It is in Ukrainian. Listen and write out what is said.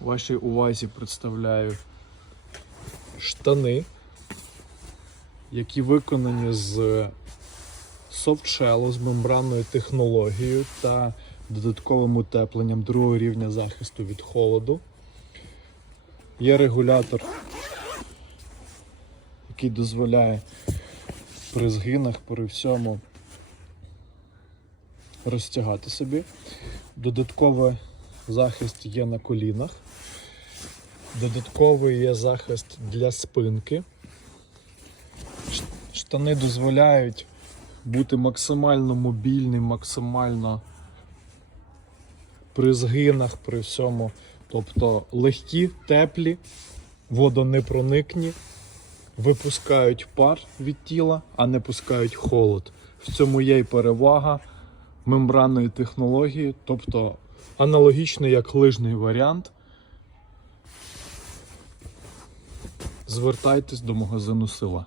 Вашій увазі представляю штани, які виконані з софтшелу, з мембранною технологією та додатковим утепленням другого рівня захисту від холоду. Є регулятор, який дозволяє при згинах, при всьому розтягати собі. Додатковий захист є на колінах. Додатковий є захист для спинки. Штани дозволяють бути максимально мобільним, максимально при згинах, при всьому. Тобто легкі, теплі, водонепроникні, випускають пар від тіла, а не пускають холод. В цьому є й перевага мембранної технології, тобто аналогічно як лижний варіант. Звертайтесь до магазину сила.